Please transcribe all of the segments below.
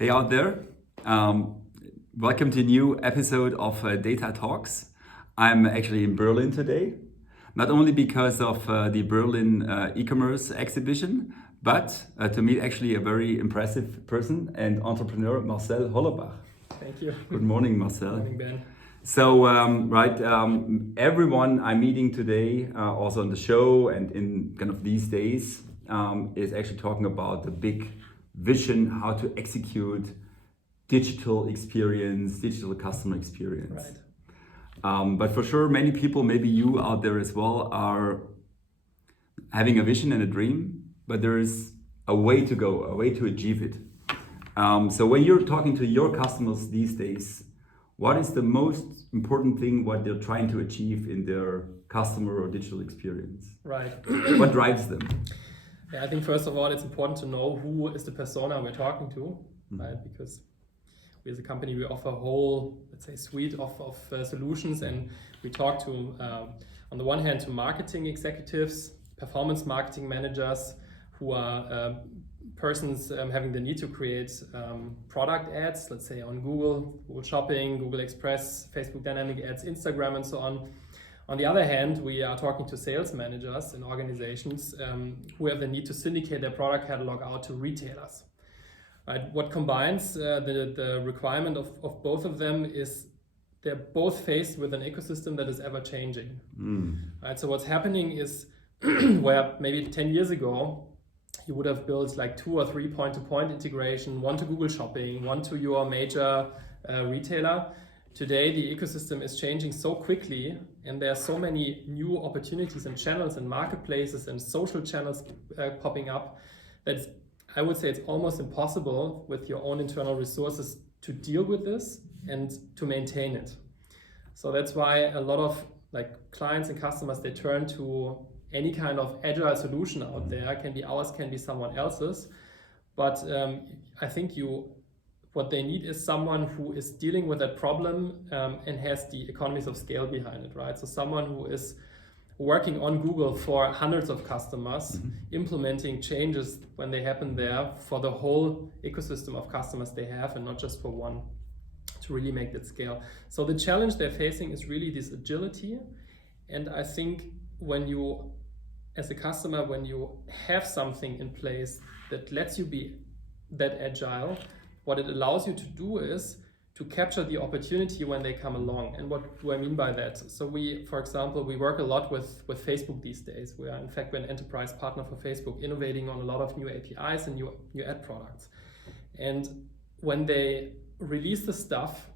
Hey out there, welcome to a new episode of Data Talks. I'm actually in Berlin today, not only because of the Berlin e-commerce exhibition, but to meet actually a very impressive person and entrepreneur, Marcel Hollerbach. Thank you. Good morning, Marcel. Good morning, Ben. So, everyone I'm meeting today, also on the show and in kind of these days, is actually talking about the big vision, how to execute digital experience, digital customer experience. Right. But for sure, many people, maybe you out there as well, are having a vision and a dream, but there is a way to go, a way to achieve it. So when you're talking to your customers these days, what is the most important thing what they're trying to achieve in their customer or digital experience? Right. What drives them? Yeah, I think first of all, it's important to know who is the persona we're talking to, right? Because we as a company, we offer a whole, let's say, suite of solutions, and we talk to, on the one hand, to marketing executives, performance marketing managers, who are persons having the need to create product ads, let's say on Google Shopping, Google Express, Facebook Dynamic Ads, Instagram, and so on. On the other hand, we are talking to sales managers in organizations who have the need to syndicate their product catalog out to retailers. Right? What combines the requirement of both of them is they're both faced with an ecosystem that is ever changing. Right? So what's happening is where maybe 10 years ago, you would have built like 2 or 3 point-to-point integration, one to Google Shopping, one to your major retailer. Today, the ecosystem is changing so quickly, and there are so many new opportunities and channels and marketplaces and social channels popping up that I would say it's almost impossible with your own internal resources to deal with this and to maintain it. So that's why a lot of clients and customers, they turn to any kind of agile solution out there. Can be ours, can be someone else's. But I think what they need is someone who is dealing with that problem and has the economies of scale behind it, right? So someone who is working on Google for hundreds of customers, implementing changes when they happen there for the whole ecosystem of customers they have, and not just for one, to really make that scale. So the challenge they're facing is really this agility. And I think when you, as a customer, when you have something in place that lets you be that agile, what it allows you to do is to capture the opportunity when they come along. And what do I mean by that? So we, for example, we work a lot with Facebook these days. We're an enterprise partner for Facebook, innovating on a lot of new APIs and new ad products. And when they release the stuff,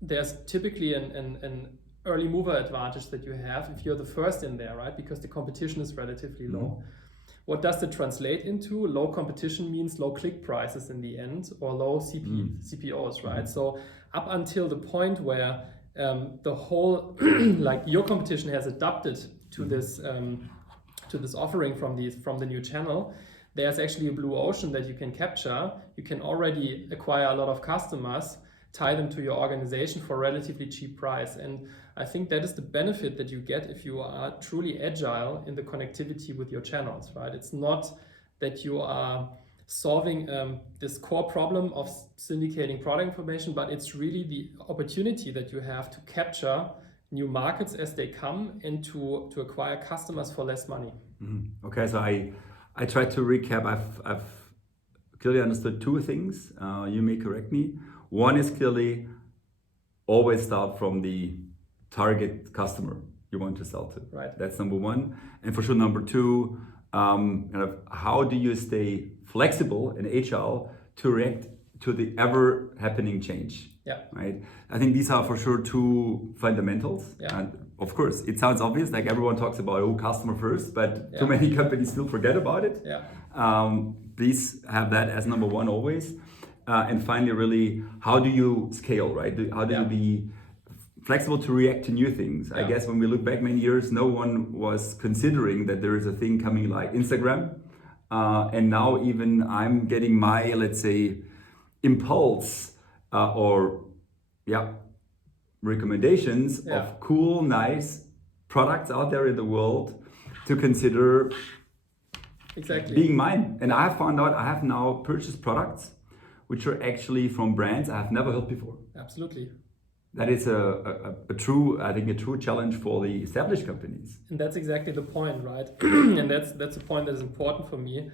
there's typically an early mover advantage that you have if you're the first in there, right? Because the competition is relatively low. What does that translate into? Low competition means low click prices in the end, or low CPOs, right? So up until the point where the whole, your competition has adapted to this offering from the new channel, there's actually a blue ocean that you can capture. You can already acquire a lot of customers, tie them to your organization for a relatively cheap price. And I think that is the benefit that you get if you are truly agile in the connectivity with your channels, right? It's not that you are solving this core problem of syndicating product information, but it's really the opportunity that you have to capture new markets as they come and to acquire customers for less money. Okay, so I tried to recap. I've clearly understood 2 things. You may correct me. One is clearly always start from the target customer you want to sell to. Right. That's number 1. And for sure, number 2, how do you stay flexible and agile to react to the ever happening change? Yeah. Right. I think these are for sure 2 fundamentals. Yeah. And of course, it sounds obvious, like everyone talks about customer first, but too many companies still forget about it. Yeah. Please have that as number 1 always. And finally, really, how do you scale, right? How do you be flexible to react to new things? I guess when we look back many years, no one was considering that there is a thing coming like Instagram. And now even I'm getting my, let's say, impulse recommendations of cool, nice products out there in the world to consider exactly being mine. And I have found out I have now purchased products which are actually from brands I have never heard before. Absolutely. That is a true, I think, a true challenge for the established companies. And that's exactly the point, right? And that's a point that is important for me.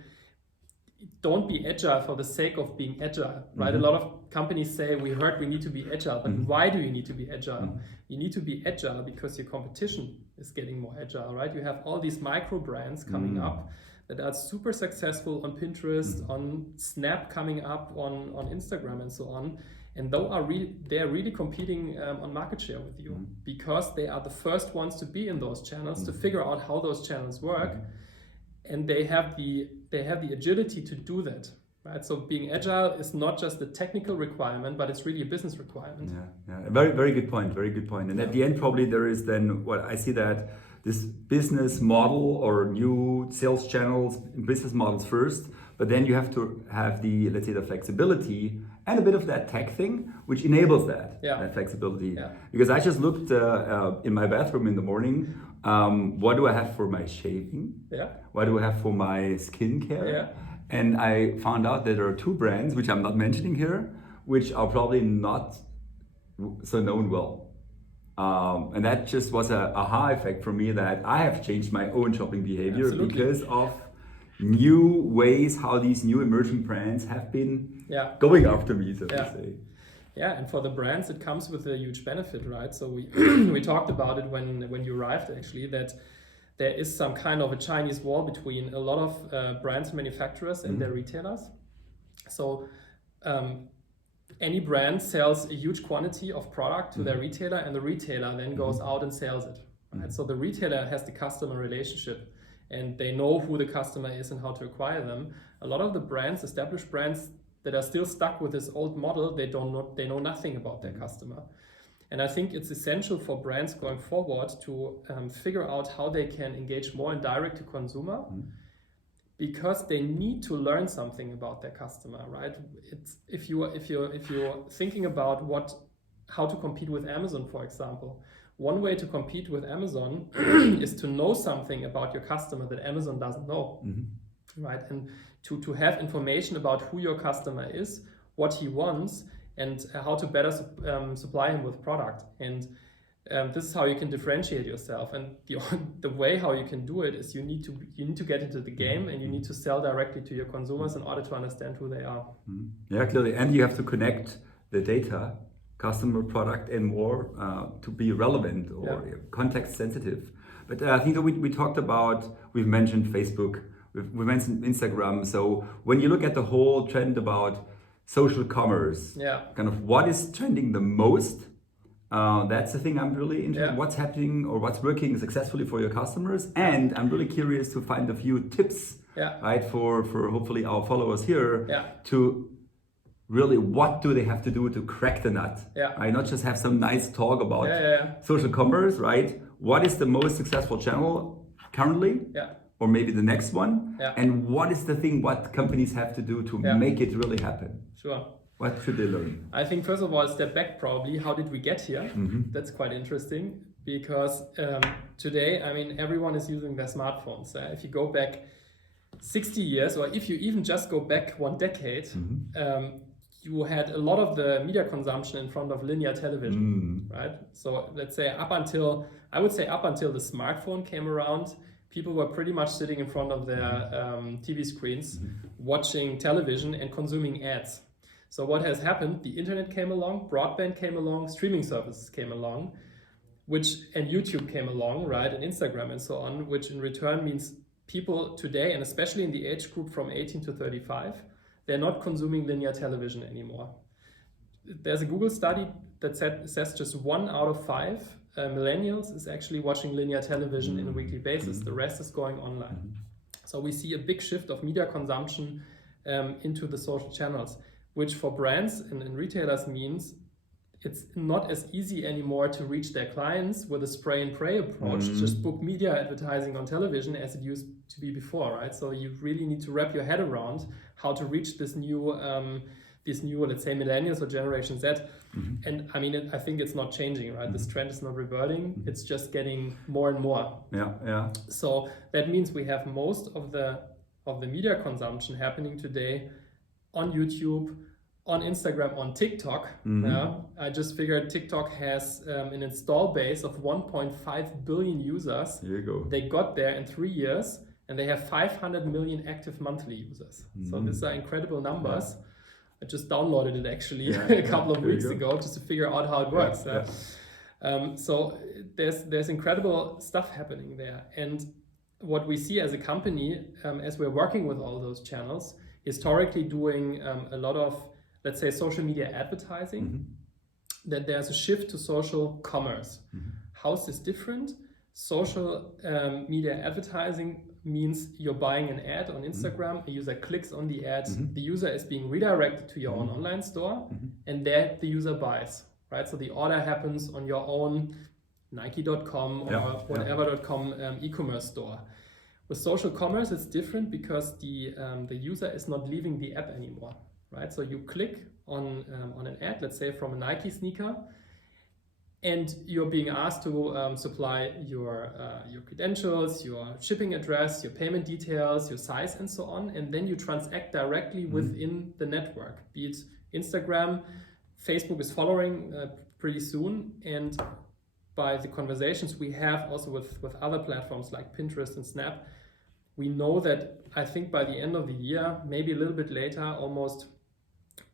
Don't be agile for the sake of being agile, right? A lot of companies say, we heard we need to be agile, but why do you need to be agile? You need to be agile because your competition is getting more agile, right? You have all these micro brands coming up that are super successful on Pinterest, on Snap coming up, on Instagram and so on. And they are really competing on market share with you because they are the first ones to be in those channels, to figure out how those channels work. And they have the agility to do that, right? So being agile is not just a technical requirement, but it's really a business requirement. Yeah. Very, very good point. Very good point. And at the end, probably there is then what I see that this business model or new sales channels, business models first, but then you have to have the, let's say, the flexibility and a bit of that tech thing, which enables that flexibility. Yeah. Because I just looked in my bathroom in the morning. What do I have for my shaving? Yeah. What do I have for my skincare? Yeah. And I found out that there are two brands, which I'm not mentioning here, which are probably not so known well. And that just was a aha effect for me that I have changed my own shopping behavior because of new ways how these new emerging brands have been going after me, so to say. Yeah, and for the brands, it comes with a huge benefit, right? So we we talked about it when you arrived, actually, that there is some kind of a Chinese wall between a lot of brands and manufacturers and their retailers. So any brand sells a huge quantity of product to their retailer, and the retailer then goes out and sells it. Right? So the retailer has the customer relationship, and they know who the customer is and how to acquire them. A lot of the brands, established brands that are still stuck with this old model, they know nothing about their customer. And I think it's essential for brands going forward to figure out how they can engage more in direct to consumer, because they need to learn something about their customer, right? It's if you're thinking about how to compete with Amazon, for example. One way to compete with Amazon is to know something about your customer that Amazon doesn't know, right? And to have information about who your customer is, what he wants, and how to better supply him with product. And this is how you can differentiate yourself. And the way how you can do it is you need to get into the game, and you need to sell directly to your consumers in order to understand who they are. Yeah, clearly. And you have to connect the data, customer, product, and more to be relevant or context sensitive. But I think that we talked about, we've mentioned Facebook, we mentioned Instagram. So when you look at the whole trend about social commerce, kind of what is trending the most, that's the thing I'm really interested in. What's happening or what's working successfully for your customers, and I'm really curious to find a few tips, right, for hopefully our followers here to really, what do they have to do to crack the nut? Right? Not just have some nice talk about social commerce, right? What is the most successful channel currently? Or maybe the next one? And what is the thing what companies have to do to make it really happen? Sure. What should they learn? I think first of all, step back probably. How did we get here? That's quite interesting, because today, I mean, everyone is using their smartphones. If you go back 60 years, or if you even just go back one decade, you had a lot of the media consumption in front of linear television, right? So let's say up until the smartphone came around, people were pretty much sitting in front of their TV screens, watching television and consuming ads. So what has happened? The internet came along, broadband came along, streaming services came along, and YouTube came along, right? And Instagram and so on, which in return means people today, and especially in the age group from 18 to 35, they're not consuming linear television anymore. There's a Google study that says just 1 out of 5 millennials is actually watching linear television on a weekly basis. The rest is going online. So we see a big shift of media consumption into the social channels, which for brands and retailers means it's not as easy anymore to reach their clients with a spray and pray approach, just book media advertising on television as it used to be before, right? So you really need to wrap your head around how to reach this new, let's say, millennials or Generation Z. And I mean, I think it's not changing, right? This trend is not reverting. It's just getting more and more. So that means we have most of the media consumption happening today on YouTube, on Instagram, on TikTok. I just figured TikTok has an install base of 1.5 billion users. There you go. They got there in 3 years, and they have 500 million active monthly users. So these are incredible numbers. I just downloaded it actually a couple of weeks ago just to figure out how it works. So there's incredible stuff happening there. And what we see as a company, as we're working with all those channels, historically doing a lot of, let's say, social media advertising, that there's a shift to social commerce. How is this different? Social media advertising means you're buying an ad on Instagram, a user clicks on the ad, the user is being redirected to your own online store, and there the user buys, right? So the order happens on your own Nike.com or whatever.com e-commerce store. With social commerce, it's different because the user is not leaving the app anymore, right? So you click on an ad, let's say from a Nike sneaker, and you're being asked to supply your credentials, your shipping address, your payment details, your size, and so on, and then you transact directly within the network, be it Instagram. Facebook is following pretty soon, and by the conversations we have also with other platforms like Pinterest and Snap, we know that I think by the end of the year, maybe a little bit later, almost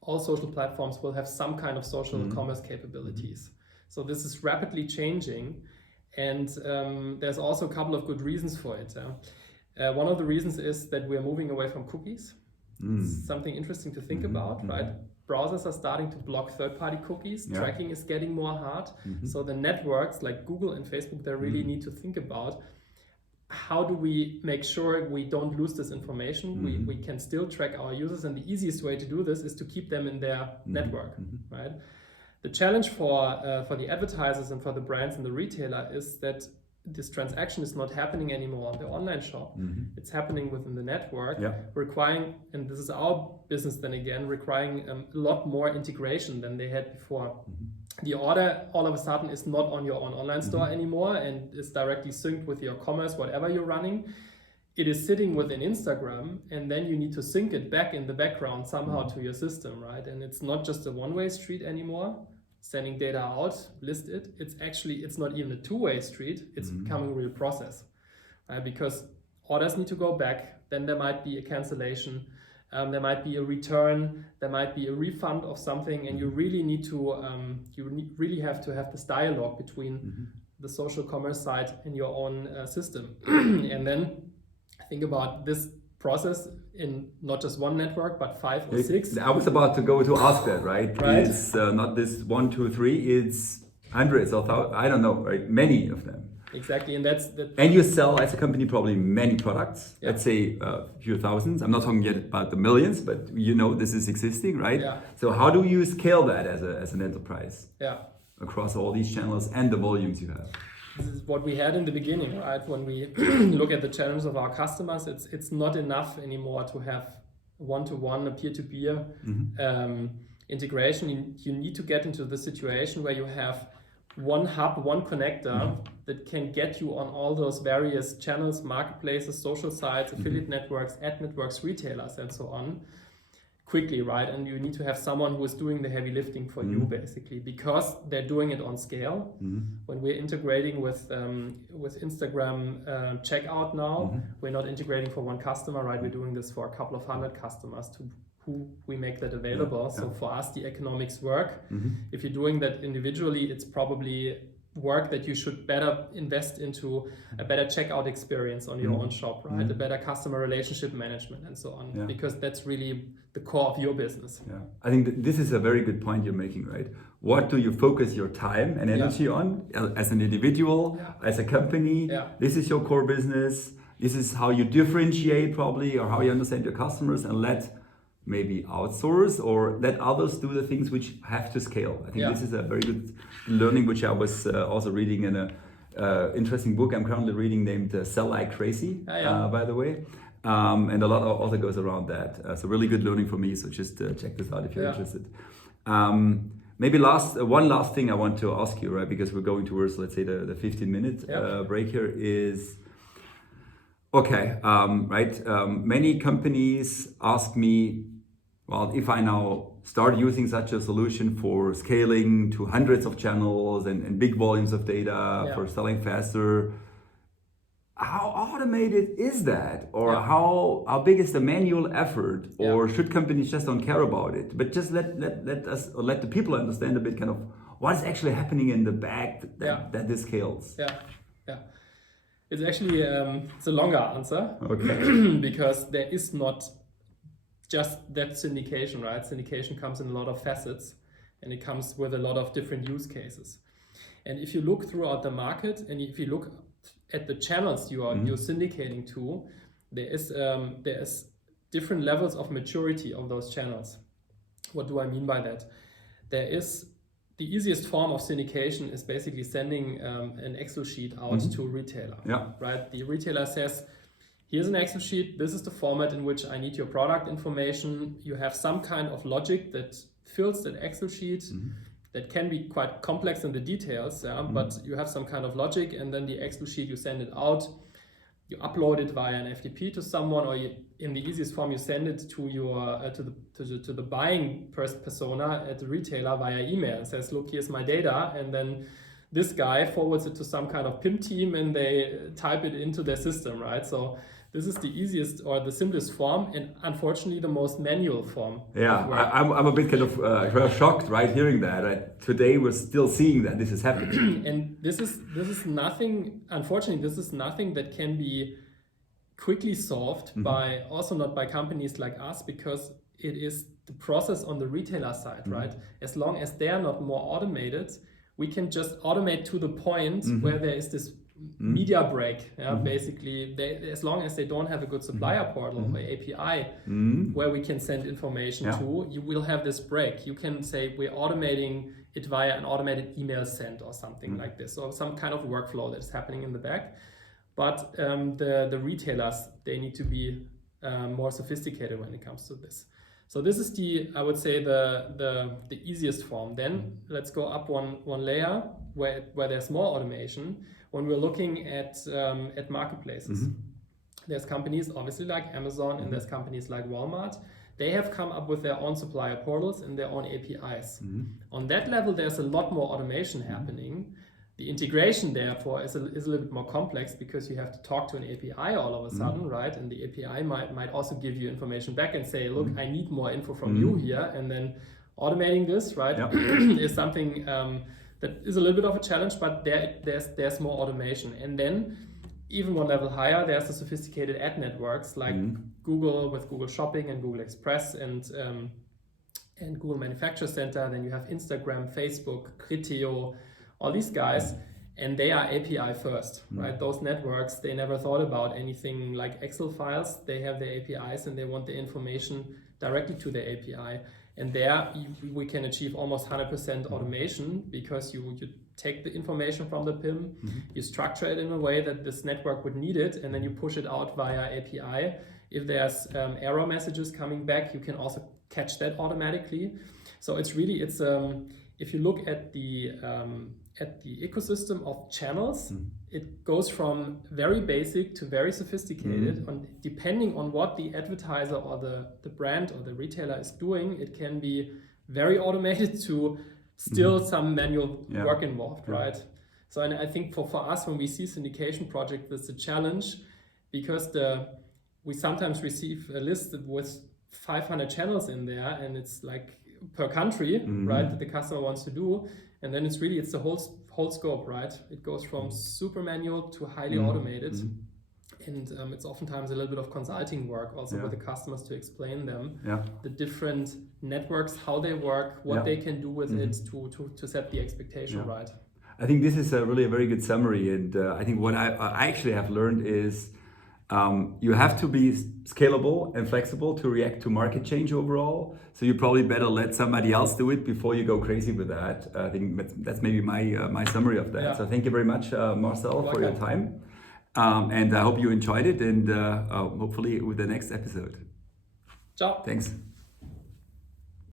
all social platforms will have some kind of social commerce capabilities. So this is rapidly changing, and there's also a couple of good reasons for it. One of the reasons is that we're moving away from cookies. It's something interesting to think about, right? Browsers are starting to block third-party cookies. Tracking is getting more hard. So the networks like Google and Facebook, they really need to think about how do we make sure we don't lose this information. We can still track our users, and the easiest way to do this is to keep them in their network, right? The challenge for the advertisers and for the brands and the retailer is that this transaction is not happening anymore on the online shop. It's happening within the network, requiring, and this is our business then again, requiring a lot more integration than they had before. The order all of a sudden is not on your own online store anymore and is directly synced with your commerce, whatever you're running. It is sitting within Instagram, and then you need to sync it back in the background somehow to your system, right? And it's not just a one-way street anymore, sending data out, list it. It's not even a two-way street. It's becoming a real process, right? Because orders need to go back. Then there might be a cancellation. There might be a return. There might be a refund of something, and you really need to. Really have to have this dialogue between the social commerce side and your own system, and then think about this process in not just one network, but 5 or 6. I was about to go to ask that, right? It's not this 1, 2, 3, it's hundreds of thousands, I don't know, right? Many of them. Exactly, and that's and you sell as a company probably many products, let's say a few thousands. I'm not talking yet about the millions, but you know this is existing, right? So how do you scale that as an enterprise across all these channels and the volumes you have? This is what we had in the beginning, right? When we look at the challenges of our customers, it's not enough anymore to have one-to-one, a peer-to-peer integration. You need to get into the situation where you have one hub, one connector that can get you on all those various channels, marketplaces, social sites, affiliate networks, ad networks, retailers, and so on, quickly, right? And you need to have someone who is doing the heavy lifting for you, basically, because they're doing it on scale. When we're integrating with Instagram checkout now, we're not integrating for one customer, right? We're doing this for a couple of hundred customers to who we make that available. So for us, the economics work. If you're doing that individually, it's probably work that you should better invest into a better checkout experience on your own shop, right? A better customer relationship management and so on, because that's really the core of your business. I think this is a very good point you're making, right? What do you focus your time and energy on as an individual, as a company? This is your core business. This is how you differentiate probably, or how you understand your customers, and let maybe outsource or let others do the things which have to scale. I think this is a very good learning, which I was also reading in a interesting book I'm currently reading named Sell Like Crazy, by the way. And a lot also goes around that. So really good learning for me. So just check this out if you're interested. Maybe one last thing I want to ask you, right? Because we're going towards, let's say, the 15-minute break here is, okay, right? Many companies ask me, well, if I now start using such a solution for scaling to hundreds of channels and big volumes of data for selling faster, how automated is that? Or how big is the manual effort? Or should companies just don't care about it? But just let the people understand a bit kind of what is actually happening in the back that this scales. Yeah. It's actually it's a longer answer. Okay. Because there is not just that syndication, right? Syndication comes in a lot of facets, and it comes with a lot of different use cases. And if you look throughout the market, and if you look at the channels you're syndicating to, there is different levels of maturity of those channels. What do I mean by that? There is the easiest form of syndication is basically sending an Excel sheet out to a retailer. Right? The retailer says, here's an Excel sheet, this is the format in which I need your product information. You have some kind of logic that fills that Excel sheet. That can be quite complex in the details, but you have some kind of logic, and then the Excel sheet, you send it out, you upload it via an FTP to someone, or in the easiest form, you send it to your to the buying persona at the retailer via email. It says, look, here's my data, and then this guy forwards it to some kind of PIM team, and they type it into their system, right? So this is the easiest or the simplest form, and unfortunately the most manual form. Yeah, I'm a bit kind of shocked, right, hearing that. Right? Today we're still seeing that this is happening. And this is nothing. Unfortunately, this is nothing that can be quickly solved by not by companies like us, because it is the process on the retailer side, right? As long as they are not more automated, we can just automate to the point where there is this media break. Basically, as long as they don't have a good supplier portal or API where we can send information to, you will have this break. You can say we're automating it via an automated email send or something like this, or some kind of workflow that's happening in the back. But the retailers, they need to be more sophisticated when it comes to this. So this is I would say the easiest form. Then let's go up one layer where there's more automation. When we're looking at marketplaces, there's companies obviously like Amazon, and there's companies like Walmart. They have come up with their own supplier portals and their own APIs. On that level, there's a lot more automation happening. The integration, therefore, is a little bit more complex, because you have to talk to an API all of a sudden, right? And the API might also give you information back and say, look, I need more info from you here. And then automating this, right, is something that is a little bit of a challenge, but there's more automation. And then even one level higher, there's the sophisticated ad networks like Google with Google Shopping and Google Express and Google Manufacturer Center. Then you have Instagram, Facebook, Criteo, all these guys, and they are API first, right? Those networks, they never thought about anything like Excel files. They have their APIs, and they want the information directly to the API. And there we can achieve almost 100% automation, because you take the information from the PIM, you structure it in a way that this network would need it, and then you push it out via API. If there's error messages coming back, you can also catch that automatically. So it's if you look at the ecosystem of channels, it goes from very basic to very sophisticated. Depending on what the advertiser or the brand or the retailer is doing, it can be very automated to still some manual work involved, right? So, and I think for us, when we see syndication projects, that's a challenge, because we sometimes receive a list with 500 channels in there, and it's like per country, right, that the customer wants to do. And then it's the whole scope, right? It goes from super manual to highly automated. And it's oftentimes a little bit of consulting work also with the customers to explain them the different networks, how they work, what they can do with it to set the expectation right. I think this is really a very good summary. And I think what I actually have learned is you have to be scalable and flexible to react to market change overall. So you probably better let somebody else do it before you go crazy with that. I think that's maybe my summary of that. So thank you very much, Marcel, for your time. And I hope you enjoyed it, and hopefully with the next episode. Ciao. Thanks.